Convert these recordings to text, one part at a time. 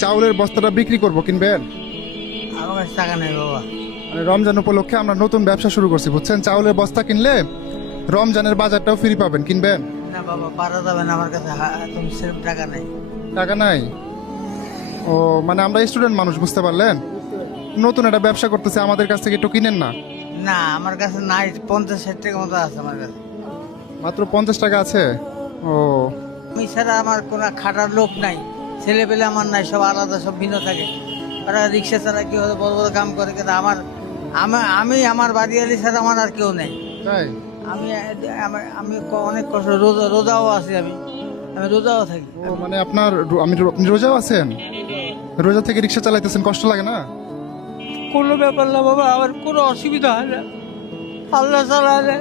চাউলের বস্তাটা বিক্রি করব, কিনবেন? আমার কাছে টাকা নেই বাবা। মানে রমজান উপলক্ষে আমরা নতুন ব্যবসা শুরু করছি, বুঝছেন? চাউলের বস্তা কিনলে রমজানের বাজারটাও ফ্রি পাবেন, কিনবেন? না বাবা, পারা যাবে না, আমার কাছে তুমি সেরকম টাকা নেই। টাকা নাই? ও, মানে আমরা স্টুডেন্ট মানুষ, বুঝতে পারলেন? নতুন একটা ব্যবসা করতেছে, আমাদের কাছ থেকে একটু কিনেন না? না আমার কাছে নাই, 50-60 টাকা মতো আছে আমার কাছে। মাত্র 50 টাকা আছে? ও, আমি ছাড়া আমার কোনো খাটার লোক নাই, ছেলে পেলে আমার নাই, সব আলাদা, সব ভিন্ন থাকে। ওরা রিক্সা ছাড়া কি হতো, বড় বড় কাম করে, কিন্তু আমি আমার বাড়িয়ালি ছাড়া আমার আর কেউ নেই। তাই? আমি আমি অনেক কষ্ট, রোজাও আছি, আমি রোজাও থাকি। ও, মানে আপনি রোজাও আছেন? রোজা থেকে রিক্সা চালাইতেছেন, কষ্ট লাগে না? কোনো ব্যাপার না বাবা, আমার কোনো অসুবিধা হয় না, আল্লাহ চালালে।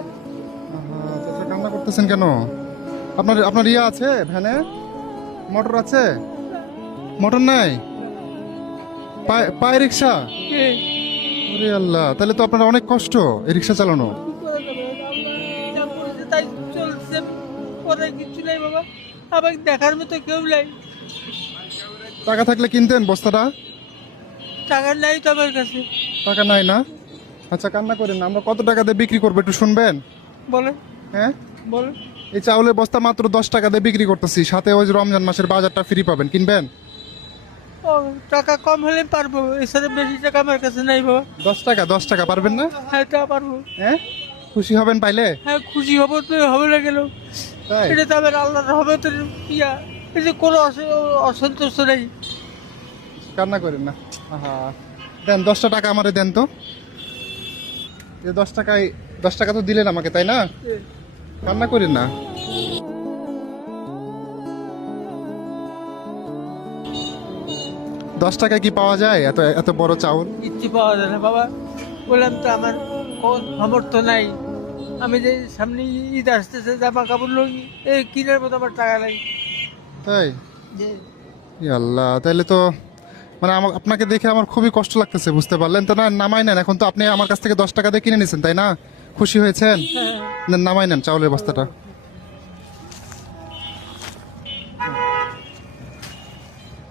চাচা কান্না করতেছেন কেন? আপনার ইয়ে আছে ভ্যানে? মোটর আছে? মোটর নাই? পায়ে রিক্সা? ওরে আল্লাহ, তাহলে তো আপনার অনেক কষ্ট এই রিক্সা চালানো। তাই চলছে, পরে কিছু নাই বাবা, আমাকে দেখার মতো কেউ নাই। টাকা থাকলে কিনতেন বস্তাটা? টাকা নাই তো আমার কাছে। টাকা নাই না? আচ্ছা কান্না করেন না, আমরা কত টাকা দিয়ে বিক্রি করবো একটু শুনবেন? বলে হ্যাঁ, বলে এই চাউলের বস্তা মাত্র 10 টাকা দিয়ে বিক্রি করতেছি, সাথে ওই যে রমজান মাসের বাজারটা ফ্রি পাবেন, কিনবেন? ও, টাকা কম হলে পারবো, এছাড়া বেশি টাকা আমার কাছে নাই বাবা। 10 টাকা পারবেন না? হ্যাঁ, তা পারবো। হ্যাঁ, খুশি হবেন পাইলে? হ্যাঁ, খুশি হবো তো, হবে না গেল। তাই? এটা তো আমার আল্লাহর রহমতের ইয়া, এই যে কোনো অসন্তুষ্ট নেই। কান্না করেন না। আহা, দেন 10টা টাকা আমারে দেন তো। এই 10 টাকা তো দিলেন আমাকে, তাই না? কান্না করেন না। দশ টাকায় কি পাওয়া যায় এত এত বড় চাউল? কিচ্ছু পাওয়া যায় না বাবা, বললাম তো আমার কোন সামর্থ্য নাই। আমি যে সামনে ঈদ আসতেছে, জামা কাপড় লুঙ্গি এই কিনার মতো আমার টাকা নাই। তাই? যে ই আল্লাহ, তাহলে তো মানে আপনাকে দেখে আমার খুবই কষ্ট লাগতেছে, বুঝতে পারলেন তো? না, নামাই নেন এখন তো। আপনি আমার কাছ থেকে 10 টাকা দিয়ে কিনে নিয়েছেন, তাই না? খুশি হয়েছেন? হ্যাঁ, নেন, নামাই নেন চাউলের বস্তাটা।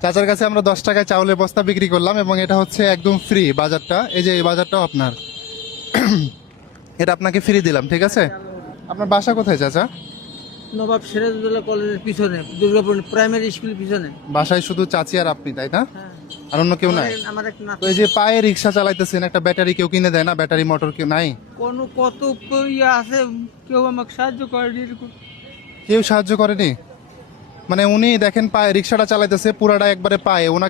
চাচার কাছে আমরা 10 টাকায় চাউলের বস্তা বিক্রি করলাম, এবং এটা হচ্ছে একদম ফ্রি বাজারটা। এই যে এই বাজারটাও আপনার, এটা আপনাকে ফ্রি দিলাম, ঠিক আছে? আপনার বাসা কোথায় চাচা? নবাব সিরাজউদ্দৌলা কলেজের পিছনে, দুর্গাপুর প্রাইমারি স্কুলের পিছনে। বাসায় শুধু চাচি আর আপনি, তাই না? হ্যাঁ, আর অন্য কেউ নাই? আমার এক তো এই যে পায়ে রিক্সা চালাইতেছেন, একটা ব্যাটারি কেউ কিনে দেয় না? ব্যাটারি মোটর কেউ নাই? কত ইয়ে আছে, কেউ আমাকে সাহায্য করেনি এরকম। কেউ সাহায্য করেনি? মানে উনি দেখেন পায়ে রিক্সাটা চালাইতেছে, পুরাটা একবারে পায়ে, ওনাকে